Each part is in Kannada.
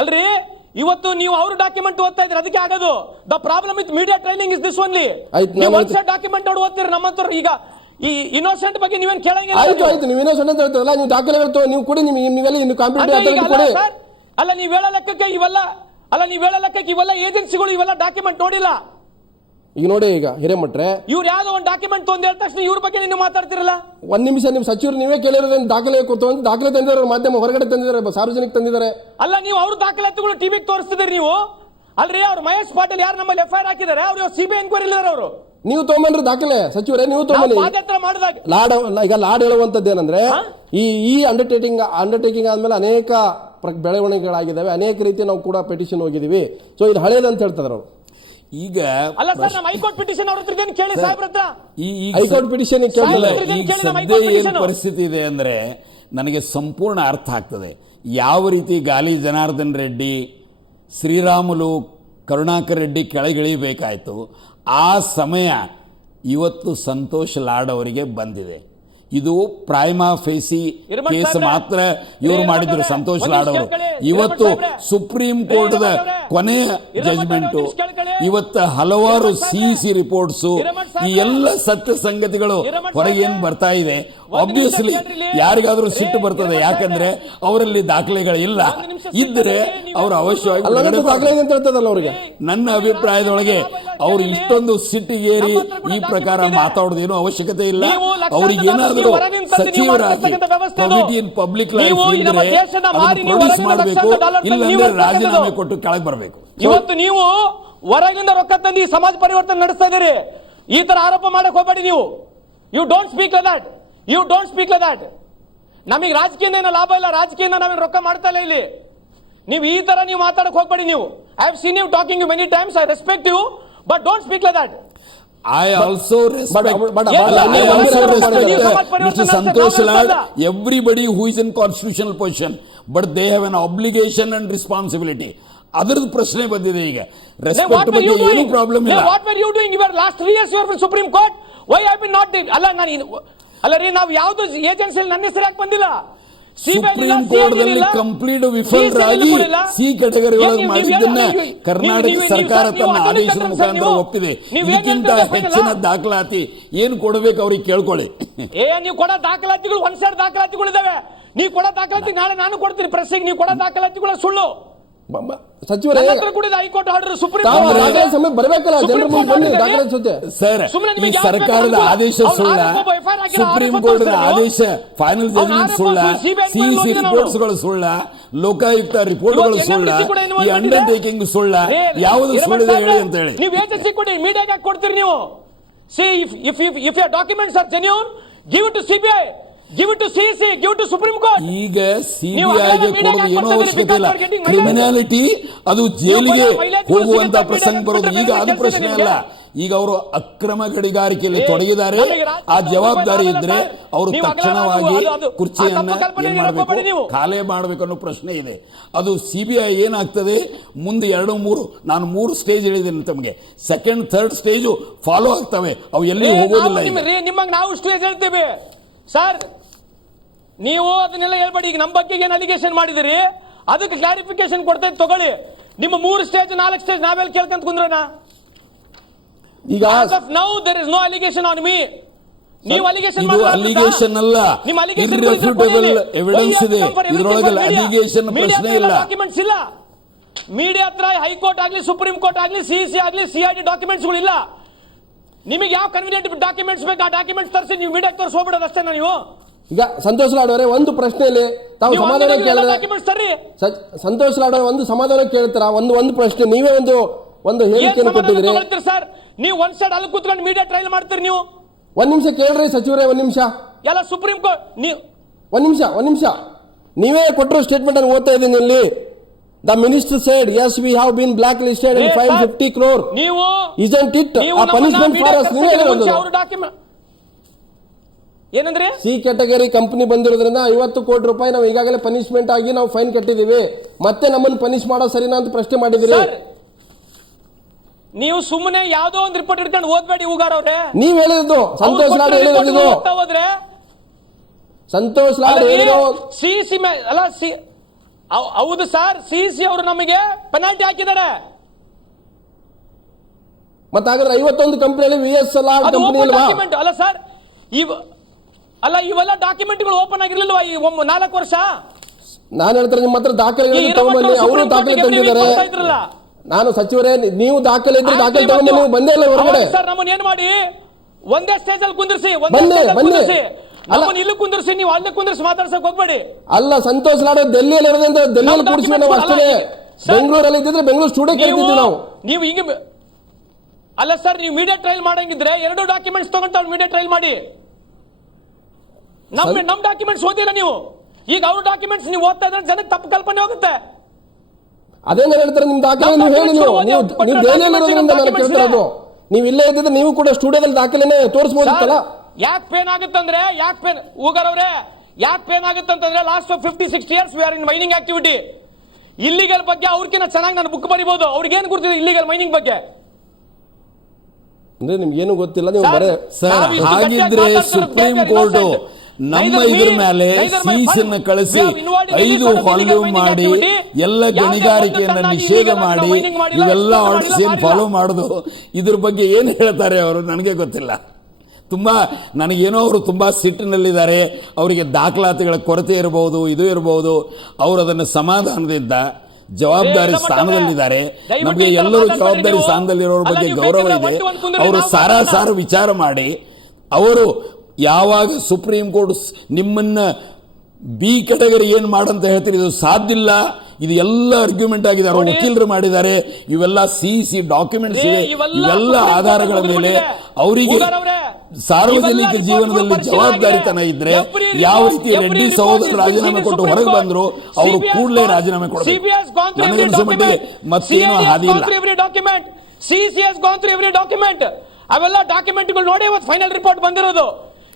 ಅಲ್ರಿ ಇವತ್ತು ನೀವು ಅವ್ರ ಡಾಕ್ಯುಮೆಂಟ್ ಓದ್ತಾ ಇದ್ರಿ, ಅದಕ್ಕೆ ಆಗೋದು. The problem with media training is this only. ನೀವು ಒಂದ್ ಸೆಟ್ ಡಾಕ್ಯುಮೆಂಟ್ ನೋಡಿ ಓದ್ತೀರಿ. ನಮ್ಮಂತವ್ರು ಈಗ ಈ ಇನ್ನೋಸೆಂಟ್ ಬಗ್ಗೆ ನೀವೇನ್ ಕೇಳಂಗಿಲ್ಲ. ಆಯ್ತು ನೀವು ಇನ್ನೋಸೆಂಟ್ ಅಂತ ಹೇಳ್ತಾರಲ್ಲ, ನೀವು ದಾಖಲೆಗಳು ನೀವು ಕೊಡಿ, ನೀವೆಲ್ಲ ಇನ್ನು ಕಾಂಪಿಟೇಟಿವ್ ಕೊಡಿ. ಅಲ್ಲ ನೀವ್ ಹೇಳೋ ಲೆಕ್ಕಕ್ಕೆ ಇವೆಲ್ಲ ಏಜೆನ್ಸಿಗಳು ಇವೆಲ್ಲ ಡಾಕ್ಯುಮೆಂಟ್ ನೋಡಿಲ್ಲ. ಈಗ ನೋಡಿ, ಈಗ ಹಿರೇಮಠ್ರೆ ಇವ್ರು ಯಾವ್ದೋ ಒಂದು ಡಾಕ್ಯುಮೆಂಟ್ ತೊಂದ್ ಹೇಳಿದ ತಕ್ಷಣ ಇವ್ರ ಬಗ್ಗೆ ನೀವು ಮಾತಾಡ್ತಿರಲ್ಲ. ಒಂದ್ ನಿಮಿಷ, ನಿಮ್ ಸಚಿವರು ನೀವೇ ಕೇಳಿರೋದನ್ನ ದಾಖಲೆ ತಂದಿದ್ದಾರೆ, ಮಾಧ್ಯಮ ಹೊರಗಡೆ ತಂದಿದ್ದಾರೆ, ಸಾರ್ವಜನಿಕ ತಂದಿದ್ದಾರೆ. ಅಲ್ಲ ನೀವು ಅವ್ರ ದಾಖಲಾತಿಗಳು ಟಿವಿಗೆ ತೋರಿಸ್ತಿದ್ರಿ ನೀವು. ಅಲ್ರಿ ಅವ್ರು ಮಹೇಶ್ ಪಾಟೀಲ್ ಯಾರು ನಮ್ಮಲ್ಲಿ FIR ಹಾಕಿದ್ದಾರೆ, ಅವ್ರು ಸಿಬಿಐ ಎನ್ಕ್ವೈರಿ ಇದ್ದಾರೆ. ಅವರು ನೀವು ತಗೊಂಬನ್ರಿ ದಾಖಲೆ, ಸಚಿವರೇ ನೀವು ತಗೊಂಬನ್ನಿ. ಈಗ ಲಾಡ್ ಹೇಳುವಂತದ್ದು ಏನಂದ್ರೆ, ಈ ಅಂಡರ್ಟೇಕಿಂಗ್ ಆದ್ಮೇಲೆ ಅನೇಕ ಬೆಳವಣಿಗೆಗಳಾಗಿದ್ದಾವೆ, ಅನೇಕ ರೀತಿ ನಾವು ಕೂಡ ಪೆಟಿಷನ್ ಹೋಗಿದೀವಿ. ಸೊ ಇದು ಹಳೇದಂತ ಹೇಳ್ತಿದ್ರು ಅವರು. ಈಗ ಅಲ್ಲ ಸರ್, ನಮ್ಮ ಹೈಕೋರ್ಟ್ ಪಿಟಿಷನ್ ಅವ್ರ ಹತ್ರ ಕೇಳಿ ಸಾಹೇಬ್ರ ಹತ್ರ. ಹೈಕೋರ್ಟ್ ಪಿಟಿಷನ್ ಈಗ ಸದ್ಯ ಏನು ಪರಿಸ್ಥಿತಿ ಇದೆ ಅಂದ್ರೆ ನನಗೆ ಸಂಪೂರ್ಣ ಅರ್ಥ ಆಗ್ತದೆ. ಯಾವ ರೀತಿ ಗಾಲಿ ಜನಾರ್ದನ್ ರೆಡ್ಡಿ, ಶ್ರೀರಾಮುಲು, ಕರುಣಾಕರ್ ರೆಡ್ಡಿ ಕೆಳಗಿಳಿಬೇಕಾಯ್ತು, ಆ ಸಮಯ ಇವತ್ತು ಸಂತೋಷ್ ಲಾಡ್ ಅವರಿಗೆ ಬಂದಿದೆ. ಇದು ಪ್ರೈಮಾ ಫೇಸಿ ಕೇಸ್ ಮಾತ್ರ ಇವರು ಮಾಡಿದ್ರು ಸಂತೋಷ್ ಲಾಡ್ ಅವರು. ಇವತ್ತು ಸುಪ್ರೀಂ ಕೋರ್ಟ್ ಕೊನೆಯ ಜಜ್ಮೆಂಟ್, ಇವತ್ತು ಹಲವಾರು CEC ರಿಪೋರ್ಟ್ಸ್, ಈ ಎಲ್ಲ ಸತ್ಯ ಸಂಗತಿಗಳು ಹೊರಗೆ ಏನ್ ಬರ್ತಾ ಇದೆ. ಆಬ್ವಿಯಸ್ಲಿ ಯಾರಿಗಾದ್ರೂ ಸಿಟ್ಟು ಬರ್ತದೆ, ಯಾಕಂದ್ರೆ ಅವರಲ್ಲಿ ದಾಖಲೆಗಳಿಲ್ಲ. ಇದ್ರೆ ಅವರು ಅವಶ್ಯವಾಗಿ ಅವರಿಗೆ. ನನ್ನ ಅಭಿಪ್ರಾಯದೊಳಗೆ ಅವರು ಇಷ್ಟೊಂದು ಸಿಟ್ಟಿಗೇರಿ ಈ ಪ್ರಕಾರ ಮಾತಾಡೋದೇನು ಅವಶ್ಯಕತೆ ಇಲ್ಲ. ಅವ್ರಿಗೆ ಏನಾದರೂ ಸಚಿವರಾಗಿ ಕಮಿಟಿ ಇನ್ ಪಬ್ಲಿಕ್ ಲೈಫ್ ಇದ್ರೆ ಪ್ರೊಡ್ಯೂಸ್ ಮಾಡಬೇಕು, ಇಲ್ಲಾಂದ್ರೆ ರಾಜೀನಾಮೆ ಕೊಟ್ಟು ಕೆಳಗೆ ಬರಬೇಕು. ಇವತ್ತು ನೀವು ಹೊರಗಿಂದ ರೊಕ್ಕ ತಂದು ಸಮಾಜ ಪರಿವರ್ತನೆ ನಡೆಸ್ತಾ ಇದ್ದೀರಿ. ಈ ತರ ಆರೋಪ ಮಾಡಕ್ ಹೋಗಬೇಡಿ ನೀವು. You don't speak like that. ನಮಗೆ ರಾಜಕೀಯದಿಂದ ಏನೋ ಲಾಭ ಇಲ್ಲ, ರಾಜಕೀಯದಿಂದ ನಾವೇನು ರೊಕ್ಕ ಮಾಡ್ತಾ ಇಲ್ಲ ಇಲ್ಲಿ. ನೀವು ಈ ತರ ನೀವು ಮಾತಾಡಕ್ ಹೋಗಬೇಡಿ. ನೀವು I have seen you talking many times. I respect you, but don't speak like that. I also respect Mr. Santosh Lad, everybody who is in constitutional position, but they have an obligation and responsibility. ಅದರದ್ದು ಪ್ರಶ್ನೆ ಬಂದಿದೆ. ಈಗ ರೆಸ್ಪೆಕ್ಟ್ ಬಗ್ಗೆ ಏನು ಪ್ರಾಬ್ಲಮ್ ಇಲ್ಲ. What were you doing? You were last 3 years you were in Supreme Court. Why have been not? ಅಲ್ಲ ರೀ, ನಾವು ಯಾವ್ದು ಏಜೆನ್ಸಿಯಲ್ಲಿ ನನ್ನ ಹೆಸರು ಯಾಕೆ ಬಂದಿಲ್ಲ? ಸುಪ್ರೀಂ ಕೋರ್ಟ್ ದಲ್ಲಿ ಕಂಪ್ಲೀಟ್ ವಿಫಲರಾಗಿ ಸಿ ಕ್ಯಾಟಗರಿ ಒಳಗೆ ಮಾಡಿದ್ದನ್ನ ಕರ್ನಾಟಕ ಸರ್ಕಾರ ತನ್ನ ಆದೇಶದ ಮುಖಾಂತರ ಒಪ್ಪಿದೆ. ಇದಕ್ಕಿಂತ ಹೆಚ್ಚಿನ ದಾಖಲಾತಿ ಏನು ಕೊಡಬೇಕು ಅವ್ರಿಗೆ ಕೇಳ್ಕೊಳ್ಳಿ. ನೀವು ಕೊಡೋ ದಾಖಲಾತಿಗಳು ಒಂದ್ ಸೈಡ್ ದಾಖಲಾತಿಗಳಿದಾವೆ. ನೀವು ಕೊಡೋ ದಾಖಲಾತಿ ನಾಳೆ ನಾನು ಕೊಡ್ತೀನಿ ಪ್ರೆಸ್ಸಿಗೆ. ನೀವು ಕೊಡೋ ದಾಖಲಾತಿಗಳು ಸುಳ್ಳು. ಸಚಿವರೇ, ಹೈಕೋರ್ಟ್ ಆರ್ಡರ್ ಸುಪ್ರೀಂ ಬರಬೇಕಲ್ಲ, ಜನರ ಮುಂದೆ ಬನ್ನಿ ದಾಖಲೆ ಜೊತೆ. ಸರ್, ಈ ಸರ್ಕಾರದ ಆದೇಶ ಸುಳ್ಳ, ಸುಪ್ರೀಂ ಕೋರ್ಟ್ ಆದೇಶ ಫೈನಲ್ ಜಜ್ಮೆಂಟ್ ಸುಳ್ಳ, CEC ರಿಪೋರ್ಟ್ಸ್ ಗಳು ಸುಳ್ಳ, ಲೋಕಾಯುಕ್ತ ರಿಪೋರ್ಟ್ಗಳು ಸುಳ್ಳ, ಈ ಅಂಡರ್ಟೇಕಿಂಗ್ ಸುಳ್ಳ, ಯಾವುದು ಸುಳ್ಳಿದೆ ಹೇಳಿ ಅಂತ ಹೇಳಿ. ನೀವು ಏಜೆನ್ಸಿ ಕೊಡಿ, ಮೀಡಿಯಾಗೆ ಕೊಡ್ತೀರಿ ನೀವು. If your documents are genuine, give it to CBI. Give it to CEC, give it to Supreme Court. ಈಗ CBIಗೆ ಕೊಡೋದು ಏನೋ ಅವಶ್ಯಕತೆ ಇಲ್ಲ. ಕ್ರಿಮಿನಾಲಿಟಿ ಅದು ಜೈಲಿಗೆ ಹೋಗುವಂತ ಪ್ರಸಂಗ ಬರೋದು ಈಗ ಅದು ಪ್ರಶ್ನೆ ಅಲ್ಲ. ಈಗ ಅವರು ಅಕ್ರಮ ಗಣಿಗಾರಿಕೆಯಲ್ಲಿ ತೊಡಗಿದ್ದಾರೆ. ಆ ಜವಾಬ್ದಾರಿ ಇದ್ರೆ ಅವರು ತಕ್ಷಣವಾಗಿ ಕುರ್ಚಿಯನ್ನ ಏನ್ ಮಾಡಬೇಕು, ಖಾಲಿ ಮಾಡಬೇಕು ಅನ್ನೋ ಪ್ರಶ್ನೆ ಇದೆ. ಅದು CBI ಏನಾಗ್ತದೆ ಮುಂದೆ 2-3, ನಾನು 3 ಸ್ಟೇಜ್ ಹೇಳಿದ್ದೀನಿ ತಮಗೆ. ಸೆಕೆಂಡ್, ಥರ್ಡ್ ಸ್ಟೇಜು ಫಾಲೋ ಆಗ್ತವೆ, ಅವು ಎಲ್ಲಿ ಹೋಗೋದಿಲ್ಲ. ನಿಮಗೆ ನಾವು ಸ್ಟೇಜ್ ಹೇಳ್ತೇವೆ ಸರ್, ನೀವು ಅದನ್ನೆಲ್ಲ ಹೇಳ್ಬೇಡಿ. ಈಗ ನಮ್ಮ ಬಗ್ಗೆ ಏನು ಅಲಿಗೇಷನ್ ಮಾಡಿದಿರಿ ಅದಕ್ಕೆ ಕ್ಲಾರಿಫಿಕೇಶನ್ ಕೊಡ್ತಾ ತಗೊಳ್ಳಿ. ನಿಮ್ಮ 3 ಸ್ಟೇಜ್ 4 ಸ್ಟೇಜ್ ನಾವೆಲ್ಲ ಕೇಳ್ಕೊಂತ ಕುಂದ್ರನ. ಈಗ now there is no allegation on me. ನೀವು ಅಲಿಗೇಷನ್ ಅಲಿಗೇಷನ್ ಅಲ್ಲ, ಇರ್ರೆಫ್ಯೂಟಬಲ್ ಎವಿಡೆನ್ಸ್ ಇದೆ. ಇದರೊಳಗೆ ಅಲಿಗೇಷನ್ ಪ್ರಶ್ನೆ ಇಲ್ಲ. ಡಾಕ್ಯುಮೆಂಟ್ಸ್ ಇಲ್ಲ ಮೀಡಿಯಾ ಹತ್ರ. ಹೈಕೋರ್ಟ್ ಆಗಲಿ, ಸುಪ್ರೀಂ ಕೋರ್ಟ್ ಆಗಲಿ, CEC ಆಗಲಿ, CID ಡಾಕ್ಯುಮೆಂಟ್ಸ್ಗಳು ಇಲ್ಲ. ನಿಮಗೆ ಯಾವ ಕನ್ವಿನಿಯಂಟ್ ಡಾಕ್ಯುಮೆಂಟ್ಸ್ ಬೇಕು ಆ ಡಾಕ್ಯುಮೆಂಟ್ಸ್ ತರಿಸಿ ನೀವು ಮೀಡಿಯಾಕ್ಕೆ ತೋರಿಸಿ ಹೋಗ್ಬಿಡೋದು ಅಷ್ಟೇ. ನೀವು ಈಗ ಸಂತೋಷ್ ಲಾಡ್ ಅವರೇ ಒಂದು ಪ್ರಶ್ನೆಯಲ್ಲಿ ತಾವು ಸಮಾಧಾನ ಕೇಳಿದ್ರೆ, ಸಂತೋಷ್ ಲಾಡ್ ಅವರು ಒಂದು ಸಮಾಧಾನ ಕೇಳ್ತಾರ, ಒಂದು ಪ್ರಶ್ನೆ ನೀವೇ ಒಂದು ಹೇಳಿಕೆಯನ್ನು ಕೊಟ್ಟಿದ್ರಿ ಸರ್. ನೀವು ಒಂದ್ ಸೈಡ್ ಅಲ್ಲಿ ಕೂತ್ಕೊಂಡು ಮೀಡಿಯಾ ಟ್ರಯಲ್ ಮಾಡ್ತೀರಿ. ನೀವು ಒಂದ್ ನಿಮಿಷ ಕೇಳ್ರಿ ಸಚಿವರೇ, ಒಂದ್ ನಿಮಿಷ. ಎಲ್ಲ ಸುಪ್ರೀಂ ಕೋರ್ಟ್ ನೀವು ಒಂದ್ ನಿಮಿಷ ನೀವೇ ಕೊಟ್ಟರು ಸ್ಟೇಟ್ಮೆಂಟ್ ಅನ್ನು ಓದ್ತಾ ಇದ್ದೀನಿ ಇಲ್ಲಿ. The minister said, yes, we have been blacklisted and fined 50 crore. ನೀವು isn't it a punishment for us? ನೀವೇ ಹೇಳೋದು ಏನಂದ್ರೆ ಸಿ ಕ್ಯಾಟಗರಿ ಕಂಪನಿ ಬಂದಿರೋದ್ರಿಂದ 50 ಕೋಟಿ ರೂಪಾಯಿ ನಾವು ಈಗಾಗಲೇ ಪನಿಷ್ಮೆಂಟ್ ಆಗಿ ನಾವು ಫೈನ್ ಕಟ್ಟಿದೀವಿ, ಮತ್ತೆ ನಮ್ಮನ್ನು ಪನಿಷ್ ಮಾಡೋ ಸರಿನಾ ಅಂತ ಪ್ರಶ್ನೆ ಮಾಡಿದಿರಿ. ನೀವು ಸುಮ್ಮನೆ ಯಾವ್ದೋ ಒಂದು ರಿಪೋರ್ಟ್ ಇಟ್ಕೊಂಡು ಓದ್ಬೇಡಿ ಹೂಗಾರ್ ಅವ್ರೆ. ನೀವ್ ಹೇಳಿದ್ದು ಸಂತೋಷ್ ಲಾಡ್ ಹೇಳಿದ್ರು, ಸಂತೋಷ್ ಲಾಡ್ ಹೇಳಿದ್ರು CEC ಅಲ್ಲ ಹೌದು ಸರ್, ಸಿಸಿ ಅವರು ನಮಗೆ ಪೆನಾಲ್ಟಿ ಹಾಕಿದ್ದಾರೆ. ಮತ್ತೆ ಹಾಗಾದ್ರೆ 51 ಕಂಪನಿಯಲ್ಲಿ VSLR ಅದು ಕಂಪನಿ open ಇಲ್ವಾ? document ಅಲ್ಲ ಸರ್, ಇವೆಲ್ಲ ಡಾಕ್ಯುಮೆಂಟ್ಗಳು ಓಪನ್ ಆಗಿರ್ಲಿಲ್ವಾ ಈ 4 ವರ್ಷ? ನಾನು ಹೇಳ್ತಾರೆ ನಿಮ್ಮ ಹತ್ರ ದಾಖಲೆಗಳನ್ನು ತಗೊಂಬನ್ನಿ. ಅವರು ದಾಖಲೆ ತಂದಿದ್ದಾರೆ. ನಾನು ಸಚಿವರೇ, ನೀವು ದಾಖಲೆ ಇದ್ರೆ ದಾಖಲೆ ತಗೊಂಡು ನೀವು ಬಂದೇ ಇಲ್ಲ ಹೊರಗಡೆ. ಸರ್ ನಮ್ಮನ್ನ ಏನ್ ಮಾಡಿ ಒಂದೇ ಸ್ಟೇಜ್ ಅಲ್ಲಿ ಕುಂದಿರ್ಸಿ, ಇಲ್ಲಿ ಕುಂದಿರ್ಸಿ, ನೀವು ಅಲ್ಲಿ ಕುಂದಿರ್ಸಿ ಮಾತಾಡ್ಸಕ್ ಹೋಗ್ಬೇಡಿ. ಅಲ್ಲ, ಸಂತೋಷ್ ಲಾಡ್ ಡೆಲ್ಲಿಯಲ್ಲಿ ಇರೋದ್ರಿಂದ ಡೆಲ್ಲಿಯಲ್ಲಿ ಕೂಡಿಸಿ ನಾವು ಅಷ್ಟೇ. ಬೆಂಗಳೂರಲ್ಲಿ ಇದ್ದಿದ್ರೆ ಬೆಂಗಳೂರು ಸ್ಟುಡಿಯೋ ಕೇಳ್ತಿದ್ವಿ ನಾವು. ನೀವು ಹಿಂಗೆ ಅಲ್ಲ ಸರ್, ನೀವು ಮೀಡಿಯಾ ಟ್ರಯಲ್ ಮಾಡಂಗಿದ್ರೆ 2 ಡಾಕ್ಯುಮೆಂಟ್ಸ್ ತಗೊಂಡು ಮೀಡಿಯಾ ಟ್ರಯಲ್ ಮಾಡಿ. ನಮ್ ಡಾಕ್ಯುಮೆಂಟ್ಸ್ ಓದಿಲ್ಲ ನೀವು. ಈಗ ಅವ್ರ ಡಾಕ್ಯುಮೆಂಟ್ಸ್ ನೀವು ಓದ್ತಾ ಇದ್ರೆ ಜನಕ್ಕೆ ತಪ್ಪು ಕಲ್ಪನೆ ಹೋಗುತ್ತೆ. ಅದೇನ ಹೇಳ್ತಾರೆ ನಿಮ್ ದಾಖಲೆ ನೀವು ಹೇಳಿ. ನೀವು ದೆಹಲಿಯಲ್ಲಿ ಇರೋದ್ರಿಂದ ನಾನು ಕೇಳ್ತಿರೋದು. ನೀವು ಇಲ್ಲೇ ಇದ್ದಿದ್ರೆ ನೀವು ಕೂಡ ಸ್ಟುಡಿಯೋದಲ್ಲಿ ದಾಖಲೆನೇ ತೋರಿಸಬಹುದಿತ್ತಲ್ಲ. ಯಾಕೆ ಪೇನ್ ಆಗುತ್ತಂದ್ರೆ, ಊಗರ್ ಅವರೇ, ಯಾಕೆ ಪೇನ್ ಆಗುತ್ತಂತಂದ್ರೆ last 50-60 years we are in mining activity. Illegal ಬಗ್ಗೆ ಅವ್ರಕಿನ್ನ ಚೆನ್ನಾಗಿ ನಾನು ಬುಕ್ ಬರೀಬಹುದು. ಅವ್ರಿಗೆ ಏನು ಗೊತ್ತಿದೆ ಇಲ್ಲಿಗಲ್ ಮೈನಿಂಗ್ ಬಗ್ಗೆ? ಅಂದ್ರೆ ನಿಮ್ಗೆ ಏನು ಗೊತ್ತಿಲ್ಲ. ನೀವು ಹಾಗಿದ್ರೆ ಸುಪ್ರೀಂ ಕೋರ್ಟ್ ನಮ್ಮ ಇದ್ರ ಮೇಲೆ ಸೀಸನ್ನ ಕಳಿಸಿ 5 ವಾಲ್ಯೂಮ್ ಮಾಡಿ ಎಲ್ಲ ಗಣಿಗಾರಿಕೆಯನ್ನ ನಿಷೇಧ ಮಾಡಿ ಇವೆಲ್ಲ ಆರ್ಡರ್ಸ್ ಏನ್ ಫಾಲೋ ಮಾಡುದು, ಇದ್ರ ಬಗ್ಗೆ ಏನ್ ಹೇಳ್ತಾರೆ ಅವರು ನನಗೆ ಗೊತ್ತಿಲ್ಲ. ತುಂಬಾ ನನಗೇನೋ ಅವರು ತುಂಬಾ ಸಿಟ್ಟಿನಲ್ಲಿದ್ದಾರೆ. ಅವರಿಗೆ ದಾಖಲಾತಿಗಳ ಕೊರತೆ ಇರಬಹುದು, ಇದು ಇರಬಹುದು. ಅವರು ಅದನ್ನು ಸಮಾಧಾನದಿಂದ ಜವಾಬ್ದಾರಿ ಸ್ಥಾನದಲ್ಲಿದ್ದಾರೆ. ನಮಗೆ ಎಲ್ಲರೂ ಜವಾಬ್ದಾರಿ ಸ್ಥಾನದಲ್ಲಿರೋರ ಬಗ್ಗೆ ಗೌರವ ಇದೆ. ಅವರು ಸಾರ ವಿಚಾರ ಮಾಡಿ ಅವರು ಯಾವಾಗ ಸುಪ್ರೀಂ ಕೋರ್ಟ್ ನಿಮ್ಮನ್ನ ಬಿ ಕೆಟಗರಿ ಏನ್ ಮಾಡಂತ ಹೇಳ್ತೀರಿ, ಇದು ಸಾಧ್ಯ ಇಲ್ಲ, ಇದು ಎಲ್ಲ ಆರ್ಗ್ಯುಮೆಂಟ್ ಆಗಿದೆ, ಅವರು ವಕೀಲರು ಮಾಡಿದ್ದಾರೆ, ಇವೆಲ್ಲ ಸಿಸಿ ಡಾಕ್ಯುಮೆಂಟ್ಸ್ ಇವೆ, ಇವೆಲ್ಲ ಆಧಾರಗಳ ಮೇಲೆ ಅವರಿಗೆ ಸಾರ್ವಜನಿಕ ಜೀವನದಲ್ಲಿ ಜವಾಬ್ದಾರಿತನ ಇದ್ರೆ ಯಾವ ರೀತಿ ರೆಡ್ಡಿ ಸಹೋದರ ರಾಜೀನಾಮೆ ಕೊಟ್ಟು ಹೊರಗೆ ಬಂದ್ರು ಅವರು ಕೂಡಲೇ ರಾಜೀನಾಮೆ ಕೊಡಬೇಕು. ನನಗನ್ನಿಸೋ ಮಟ್ಟಿಗೆ ಮತ್ತೇನು ಹಾದಿ ಇಲ್ಲ. ಅವೆಲ್ಲ ಡಾಕ್ಯುಮೆಂಟ್ಗಳು ನೋಡಿ ಇವತ್ತು ಫೈನಲ್ ರಿಪೋರ್ಟ್ ಬಂದಿರೋದು.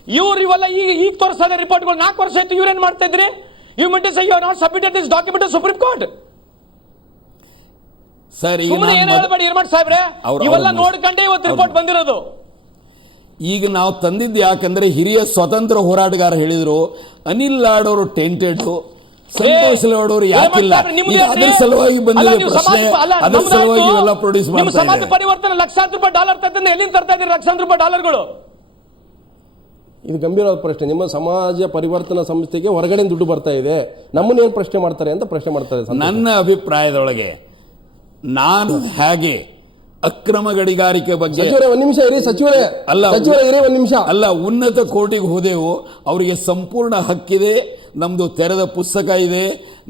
ಇವೆಲ್ಲ ಈಗ ತೋರಿಸ್ತಾ ಇದೆ ರಿಪೋರ್ಟ್ಗಳು. 4 ವರ್ಷ ಆಯ್ತು. ಇವ್ರೇನ್ ಮಾಡ್ತಾ ಇದ್ರಿ? You meant to say you are not submitted this document to Supreme Court. Sir ಇವೆಲ್ಲ ನೋಡ್ಕೊಂಡೆ ಇವತ್ತು ರಿಪೋರ್ಟ್ ಬಂದಿರೋದು. ಈಗ ನಾವು ತಂದಿದ್ದು ಯಾಕಂದ್ರೆ ಹಿರಿಯ ಸ್ವತಂತ್ರ ಹೋರಾಟಗಾರ ಹೇಳಿದ್ರು ಅನಿಲ್ ಲಾಡ್ ಅವರು ಟೆಂಟೆಡ್, ಸಂತೋಷ್ ಲಾಡ್ ಅವರು ಯಾಕಿಲ್ಲ. ಅದರ ಸಲುವಾಗಿ ಬಂದಿದೆ ಪ್ರಶ್ನೆ. ಅದರ ಸಲುವಾಗಿ ಇವೆಲ್ಲ ಪ್ರೊಡ್ಯೂಸ್ ಮಾಡ್ತಾ ಸಮಾಜ ಪರಿವರ್ತನೆ ಲಕ್ಷಾಂತರ ರೂಪಾಯಿ ಡಾಲರ್ ತಂದ್ರೆ ಎಲ್ಲಿಂದ ತರ್ತಾ ಇದ್ದೀರಿ ಲಕ್ಷಾಂತರ ರೂಪಾಯಿ ಡಾಲರ್ಗಳು? ಇದು ಗಂಭೀರವಾದ ಪ್ರಶ್ನೆ. ನಿಮ್ಮ ಸಮಾಜ ಪರಿವರ್ತನಾ ಸಂಸ್ಥೆಗೆ ಹೊರಗಡೆ ದುಡ್ಡು ಬರ್ತಾ ಇದೆ, ನಮ್ಮನ್ನೇನು ಪ್ರಶ್ನೆ ಮಾಡ್ತಾರೆ ಅಂತ ಪ್ರಶ್ನೆ ಮಾಡ್ತಾರೆ. ನನ್ನ ಅಭಿಪ್ರಾಯದೊಳಗೆ ನಾನು ಹೇಗೆ ಅಕ್ರಮ ಗಣಿಗಾರಿಕೆ ಬಗ್ಗೆ ಒಂದ್ ನಿಮಿಷ ಇರಿ ಸಚಿವರೇ, ಇರಿ ಒಂದ್ ನಿಮಿಷ. ಅಲ್ಲ, ಉನ್ನತ ಕೋರ್ಟಿಗೆ ಹೋದೆವು, ಅವರಿಗೆ ಸಂಪೂರ್ಣ ಹಕ್ಕಿದೆ. ನಮ್ದು ತೆರೆದ ಪುಸ್ತಕ ಇದೆ.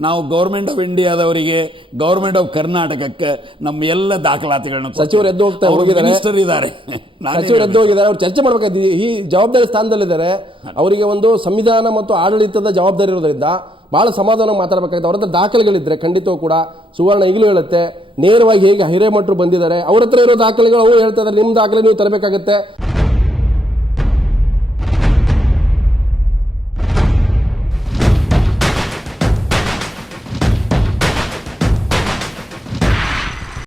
ನಾವು ಗವರ್ಮೆಂಟ್ ಆಫ್ ಇಂಡಿಯಾದವರಿಗೆ, ಗವರ್ಮೆಂಟ್ ಆಫ್ ಕರ್ನಾಟಕಕ್ಕೆ ನಮ್ಮ ಎಲ್ಲ ದಾಖಲಾತಿಗಳನ್ನ ಸಚಿವರು ಎದ್ದು ಹೋಗ್ತಾ ಹೋಗಿದ್ದಾರೆ. ಮಿನಿಸ್ಟರ್ ಇದ್ದಾರೆ, ಸಚಿವರು ಎದ್ದು ಹೋಗಿದ್ದಾರೆ. ಅವ್ರು ಚರ್ಚೆ ಮಾಡಬೇಕಾದ ಈ ಜವಾಬ್ದಾರಿ ಸ್ಥಾನದಲ್ಲಿದ್ದಾರೆ. ಅವರಿಗೆ ಒಂದು ಸಂವಿಧಾನ ಮತ್ತು ಆಡಳಿತದ ಜವಾಬ್ದಾರಿ ಇರೋದ್ರಿಂದ ಬಹಳ ಸಮಾಧಾನ ಮಾತಾಡಬೇಕಾಗಿದೆ. ಅವ್ರ ಹತ್ರ ದಾಖಲೆಗಳಿದ್ರೆ ಖಂಡಿತವೂ ಕೂಡ ಸುವರ್ಣ ಈಗಲೂ ಹೇಳುತ್ತೆ, ನೇರವಾಗಿ ಹೇಗೆ ಹಿರೇಮಠರು ಬಂದಿದ್ದಾರೆ ಅವ್ರ ಹತ್ರ ಇರೋ ದಾಖಲೆಗಳು ಅವ್ರು ಹೇಳ್ತಾ ಇದ್ದಾರೆ. ನಿಮ್ಮ ದಾಖಲೆ ನೀವು ತರಬೇಕಾಗುತ್ತೆ.